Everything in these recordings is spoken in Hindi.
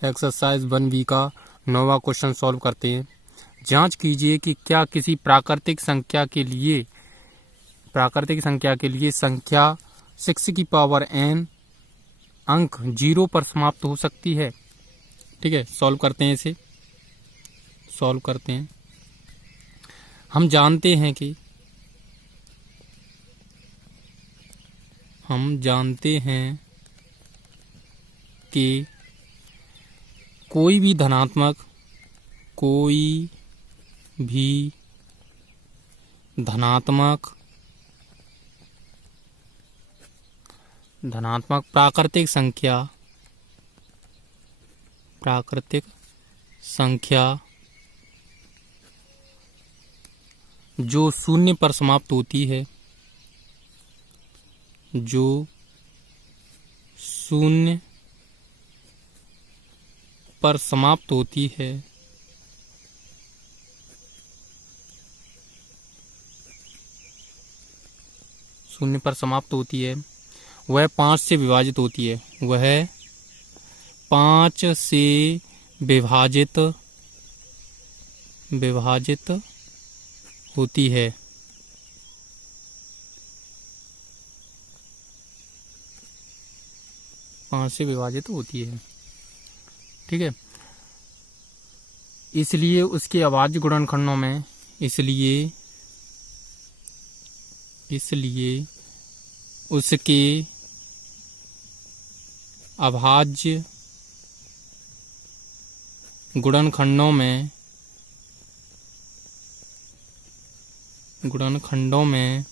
एक्सरसाइज 1B का 9वां क्वेश्चन सॉल्व करते हैं। जांच कीजिए कि क्या किसी प्राकृतिक संख्या के लिए संख्या 6 की पावर n अंक 0 पर समाप्त हो सकती है। ठीक है, सॉल्व करते हैं, इसे सॉल्व करते हैं। हम जानते हैं कि कोई भी धनात्मक प्राकृतिक संख्या जो शून्य पर समाप्त होती है, वह 5 से विभाजित होती है। वह 5 से विभाजित होती है। ठीक है, इसलिए उसके अभाज्य गुणनखंडों में उसके अभाज्य गुणनखंडों में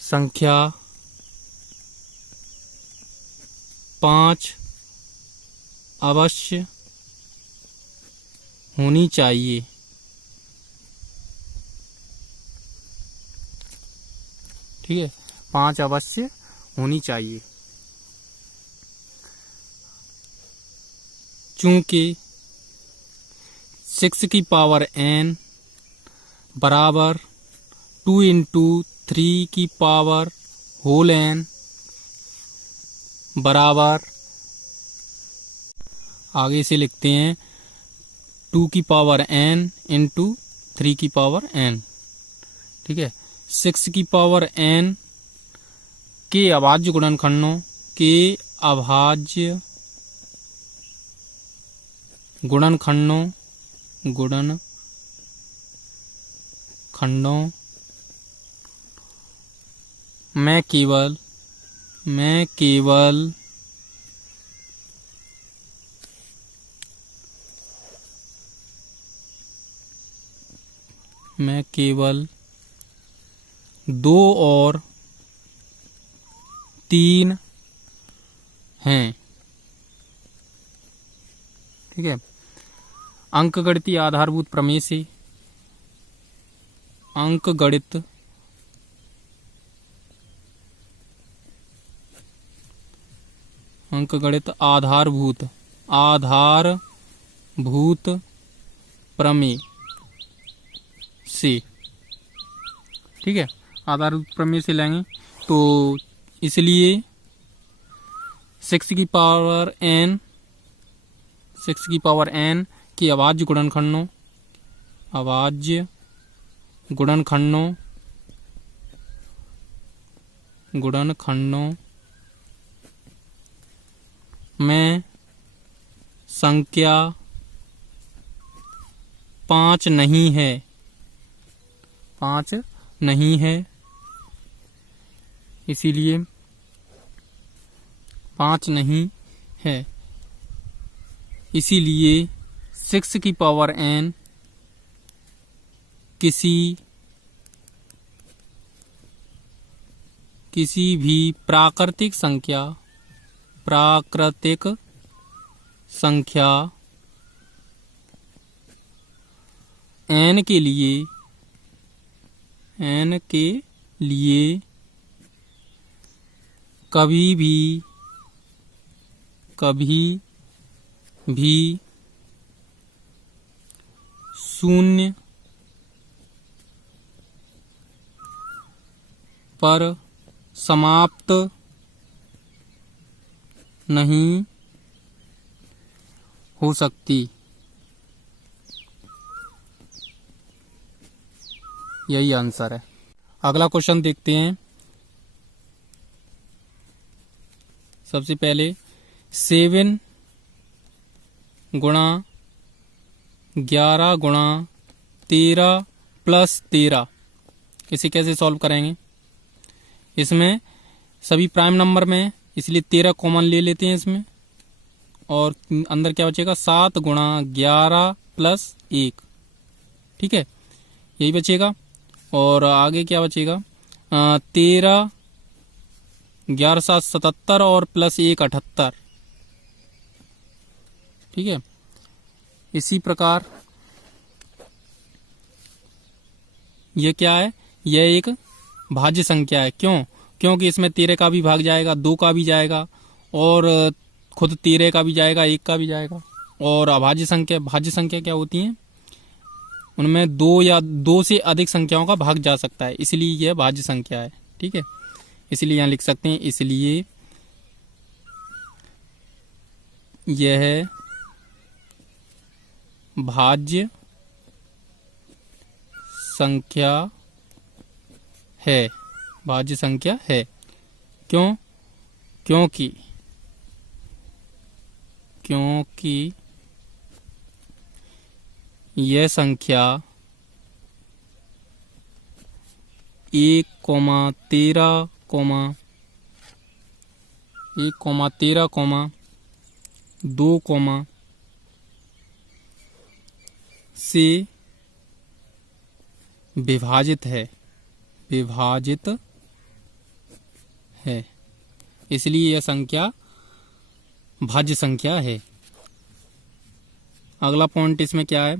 संख्या 5 अवश्य होनी चाहिए। ठीक है, 5 अवश्य होनी चाहिए। चूंकि 6 की पावर n बराबर 2 इंटू 3 की पावर होल n बराबर, आगे से लिखते हैं, 2 की पावर n इंटू 3 की पावर n। ठीक है, 6 की पावर n के अभाज्य गुणनखंडों में केवल मैं केवल 2 और 3 हैं। ठीक है, अंकगणितीय आधारभूत प्रमेय से अंकगणित आधारभूत प्रमेय से, ठीक है, आधारभूत प्रमेय से लेंगे तो इसलिए 6 की पावर n के अभाज्य गुणनखंडों में संख्या 5 नहीं है। इसीलिए 5 नहीं है। इसीलिए 6 की पावर n किसी भी प्राकृतिक संख्या n के लिए कभी भी शून्य पर समाप्त नहीं हो सकती। यही आंसर है। अगला क्वेश्चन देखते हैं। सबसे पहले 7 गुणा 11 गुणा 13 प्लस 13, इसे कैसे सॉल्व करेंगे। इसमें सभी प्राइम नंबर में है, इसलिए 13 कॉमन ले लेते हैं इसमें, और अंदर क्या बचेगा 7 गुणा 11 प्लस 1, ठीक है, यही बचेगा। और आगे क्या बचेगा 13, 11 7 77 और प्लस 1 78, ठीक है। इसी प्रकार ये क्या है, यह एक भाज्य संख्या है। क्यों? क्योंकि इसमें 13 का भी भाग जाएगा, 2 का भी जाएगा, और खुद 13 का भी जाएगा, 1 का भी जाएगा। और अभाज्य संख्या, भाज्य संख्या क्या होती है, उनमें 2 या 2 से अधिक संख्याओं का भाग जा सकता है, इसलिए यह भाज्य संख्या है, ठीक है। इसलिए यहां लिख सकते हैं, इसलिए यह भाज्य संख्या है, भाज्य संख्या है। क्यों? क्योंकि यह संख्या 1, 13, 2, से विभाजित है, इसलिए यह संख्या भाज्य संख्या है। अगला पॉइंट इसमें क्या है,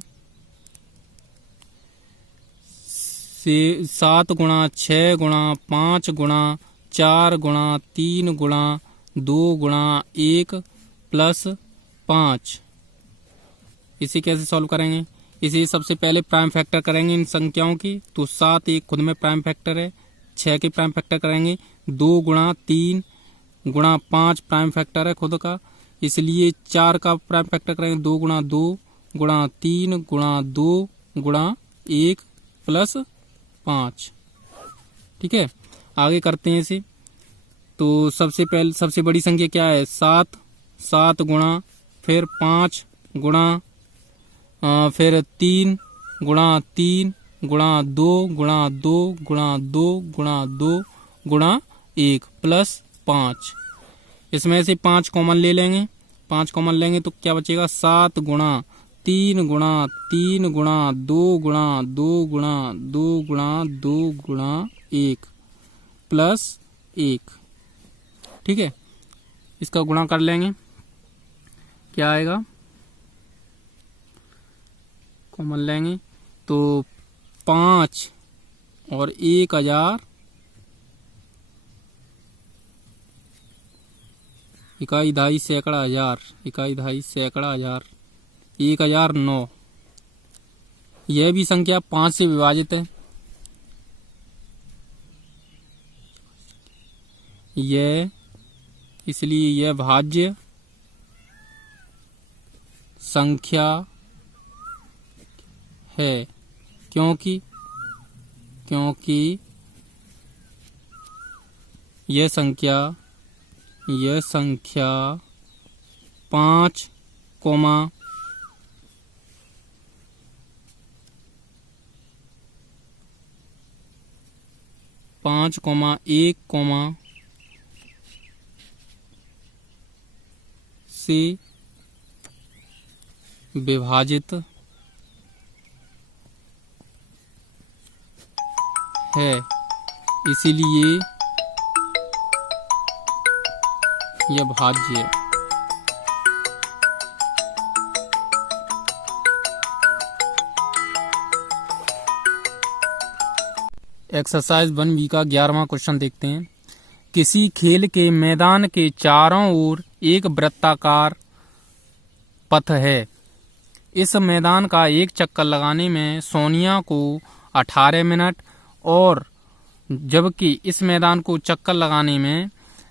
7 गुणा 6 गुणा 5 गुणा 4 गुणा 3 गुणा 2 गुणा 1 प्लस 5, इसे कैसे सॉल्व करेंगे। इसे सबसे पहले प्राइम फैक्टर करेंगे इन संख्याओं की, तो 7 एक खुद में प्राइम फैक्टर है, 6 के प्राइम फैक्टर करेंगे, 2 गुणा 3 गुणा 5 प्राइम फैक्टर है खुद का, इसलिए 4 का प्राइम फैक्टर करेंगे, 2 गुणा 2 गुणा 3 गुणा 2 गुणा 1 प्लस 5, ठीक है। आगे करते हैं इसे, तो सबसे बड़ी संख्या क्या है 7 गुणा फिर 5 गुणा फिर 3 गुणा 3 गुणा 2 गुणा 2 गुणा 2 गुणा 2 गुणा 1 प्लस 5, इसमें से 5 कॉमन ले लेंगे, 5 कॉमन लेंगे तो क्या बचेगा 7 गुणा 3 गुणा 3 गुणा 2 गुणा 2 गुणा 2 गुणा 2 गुणा 1 प्लस 1, ठीक है। इसका गुणा कर लेंगे, क्या आएगा, कॉमन लेंगे तो 5 और 1000, इकाई दहाई सैकड़ा हजार, इकाई दहाई सैकड़ा हजार, 1009। यह भी संख्या 5 से विभाजित है, यह इसलिए यह भाज्य संख्या है, क्योंकि यह संख्या 5, 1, से विभाजित है, इसीलिए यह भाज्य है। एक्सरसाइज 1B का 11वां क्वेश्चन देखते हैं। किसी खेल के मैदान के चारों ओर एक वृत्ताकार पथ है। इस मैदान का एक चक्कर लगाने में सोनिया को 18 मिनट और जबकि इस मैदान को चक्कर लगाने में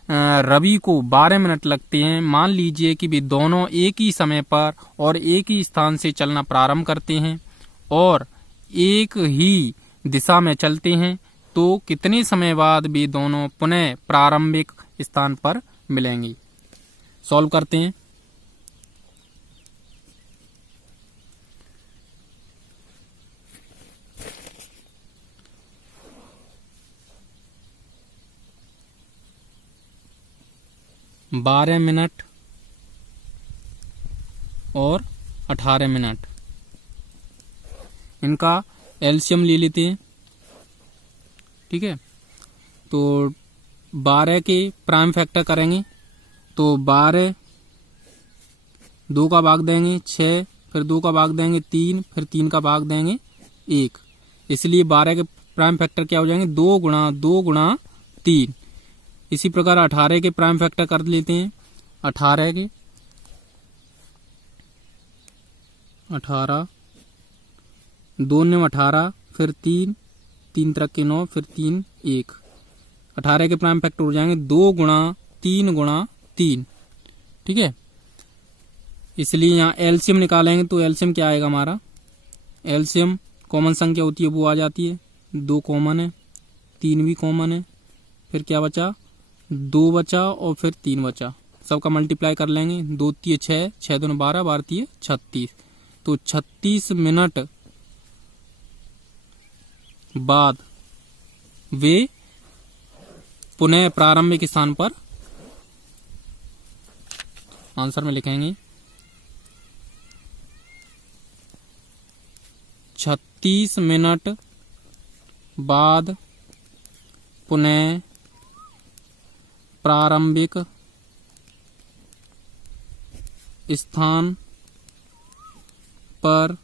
रवि को 12 मिनट लगते हैं। मान लीजिए कि वे दोनों एक ही समय पर और एक ही स्थान से चलना प्रारंभ करते हैं और एक ही दिशा में चलते हैं, तो कितने समय बाद वे दोनों पुनः प्रारंभिक स्थान पर मिलेंगे। सॉल्व करते हैं। बारह मिनट और 18 मिनट, इनका एलसीएम ले लेते हैं। ठीक है, तो 12 के प्राइम फैक्टर करेंगे तो 12, 2 का भाग देंगे 6, फिर 2 का भाग देंगे 3, फिर 3 का भाग देंगे 1। इसलिए 12 के प्राइम फैक्टर क्या हो जाएंगे, 2 गुणा 2 गुणा 3। इसी प्रकार 18 के प्राइम फैक्टर कर लेते हैं। 18 के 18, 2 ने 18, फिर 3, 3 तरह के 9, फिर 3 1। 18 के प्राइम फैक्टर हो जाएंगे 2 गुणा 3 गुणा 3। ठीक है, इसलिए यहाँ एलसीएम निकालेंगे तो एलसीएम क्या आएगा हमारा, एलसीएम कॉमन संख्या होती है वो आ जाती है, 2 कॉमन है, 3 भी कॉमन है, फिर क्या बचा, 2 बचा और फिर 3 बचा। सबका मल्टीप्लाई कर लेंगे, 2 3 6, 6 2 12, 12 3 36। तो 36 मिनट बाद वे पुनः प्रारंभिक स्थान पर, आंसर में लिखेंगे 36 मिनट बाद पुनः प्रारंभिक स्थान पर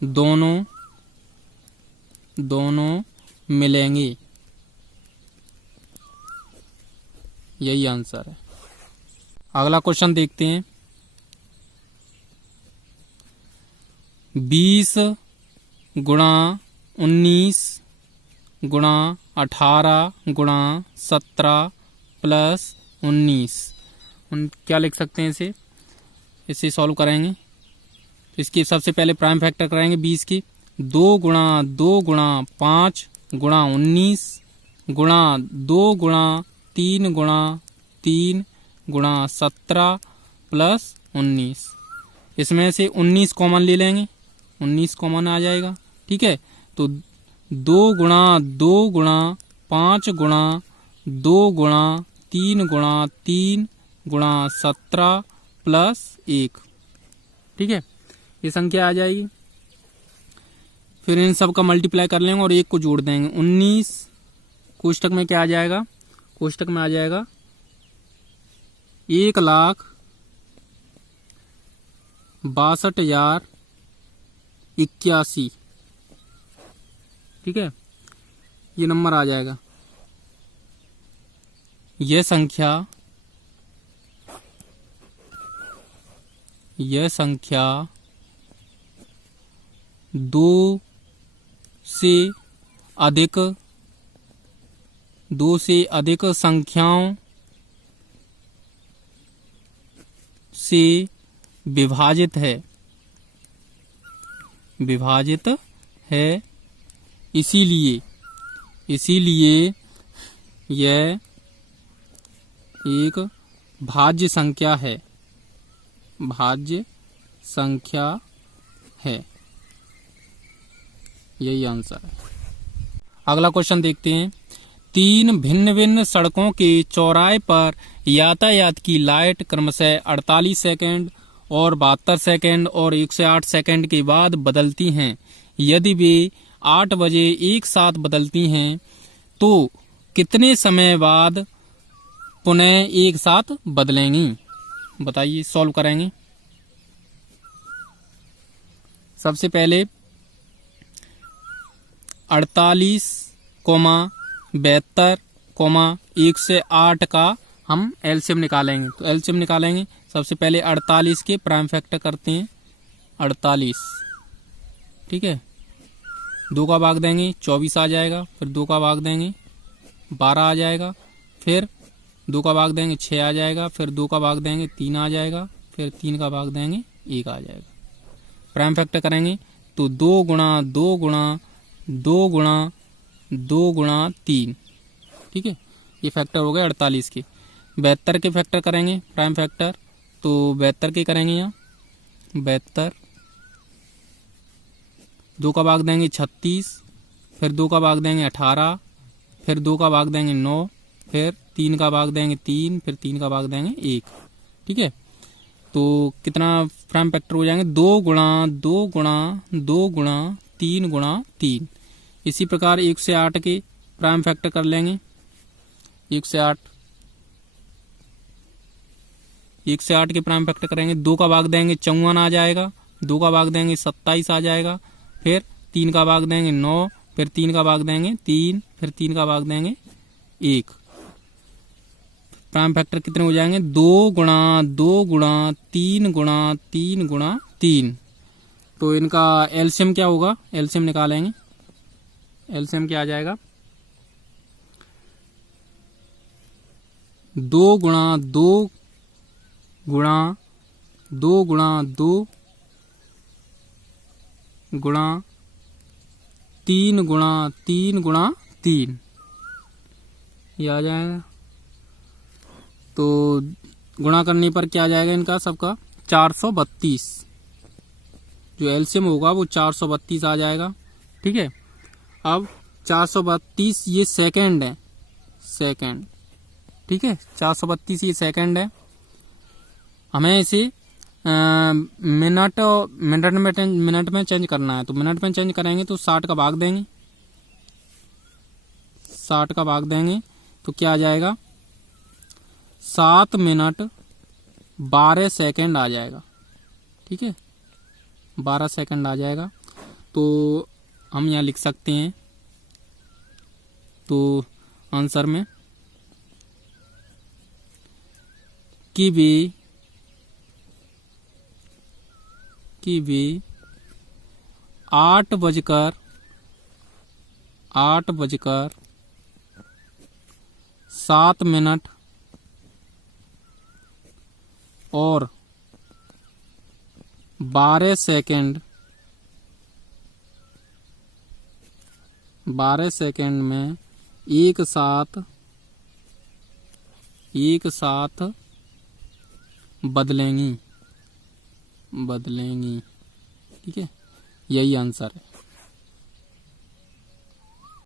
दोनों मिलेंगे। यही आंसर है। अगला क्वेश्चन देखते हैं। 20 गुणा 19 गुणा 18 गुणा 17 प्लस 19, क्या लिख सकते हैं इसे सॉल्व करेंगे। इसके सबसे पहले प्राइम फैक्टर कराएंगे 20 की, 2 गुणा 2 गुणा 5 गुणा 19 गुणा 2 गुणा 3 गुणा 3 गुणा 17 प्लस 19। इसमें से 19 कॉमन ले लेंगे, 19 कॉमन आ जाएगा। ठीक है, तो 2 गुणा 2 गुणा 5 गुणा 2 गुणा 3 गुणा 3 गुणा 17 प्लस 1। ठीक है, ये संख्या आ जाएगी। फिर इन सब का मल्टीप्लाई कर लेंगे और 1 को जोड़ देंगे। 19 कोष्टक में क्या आ जाएगा, कोष्टक में आ जाएगा 1,62,081। ठीक है, ये नंबर आ जाएगा। यह संख्या 2 से अधिक संख्याओं से विभाजित है, इसीलिए यह एक भाज्य संख्या है। यही आंसर है। अगला क्वेश्चन देखते हैं। 3 भिन्न भिन्न सड़कों के चौराहे पर यातायात की लाइट क्रमशः 48 सेकंड और 72 सेकंड और 108 सेकंड के बाद बदलती हैं। यदि वे 8 बजे एक साथ बदलती हैं तो कितने समय बाद पुनः एक साथ बदलेंगी। बताइए, सॉल्व करेंगे। सबसे पहले 48, 72, 108 का हम एलसीएम निकालेंगे। तो एलसीएम निकालेंगे, सबसे पहले 48 के प्राइम फैक्टर करते हैं 48। ठीक है, 2 का भाग देंगे 24 आ जाएगा, फिर 2 का भाग देंगे 12 आ जाएगा, फिर 2 का भाग देंगे 6 आ जाएगा, फिर 2 का भाग देंगे 3 आ जाएगा, फिर 3 का भाग देंगे 1 आ जाएगा। प्राइम फैक्टर करेंगे तो 2 गुणा 2 गुणा 2 गुणा 2 गुणा 3, ठीक है, ये फैक्टर हो गए 48 के। 72 के फैक्टर करेंगे प्राइम फैक्टर, तो 72 के करेंगे यहाँ 72, 2 का भाग देंगे 36, फिर 2 का भाग देंगे 18, फिर 2 का भाग देंगे 9, फिर 3 का भाग देंगे 3, फिर 3 का भाग देंगे 1, ठीक है। तो कितना प्राइम फैक्टर हो जाएंगे 2 गुणा 2 गुणा 2 गुणा 3 गुणा 3। इसी प्रकार 1 से 8 के प्राइम फैक्टर कर लेंगे। 1 से 8 के प्राइम फैक्टर करेंगे, 2 का भाग देंगे 54 आ जाएगा, 2 का भाग देंगे 27 आ जाएगा, फिर 3 का भाग देंगे 9, फिर 3 का भाग देंगे 3, फिर 3 का भाग देंगे 1। प्राइम फैक्टर कितने हो जाएंगे 2 गुणा 2 गुणा 3 गुणा 3 गुणा 3। तो इनका एलसीएम क्या होगा, एलसीएम निकालेंगे। एलसीएम क्या आ जाएगा 2 गुणा 2 गुणा 2 गुणा 2 गुणा 3 गुणा 3 गुणा 3, ये आ जाएगा। तो गुणा करने पर क्या आ जाएगा इनका सबका 432, जो एलसीएम होगा वो 432 आ जाएगा, ठीक है। अब 432 ये सेकंड है, सेकंड, ठीक है, 432 ये सेकंड है। हमें इसे मिनट में चेंज करना है, तो मिनट में चेंज करेंगे तो 60 का भाग देंगे, 60 का भाग देंगे तो क्या आ जाएगा 7 मिनट 12 सेकंड आ जाएगा, ठीक है, 12 सेकंड आ जाएगा। तो हम यहाँ लिख सकते हैं, तो आंसर में कि वे 8 बजकर 7 मिनट और 12 सेकंड में एक साथ बदलेंगी, ठीक है, यही आंसर है।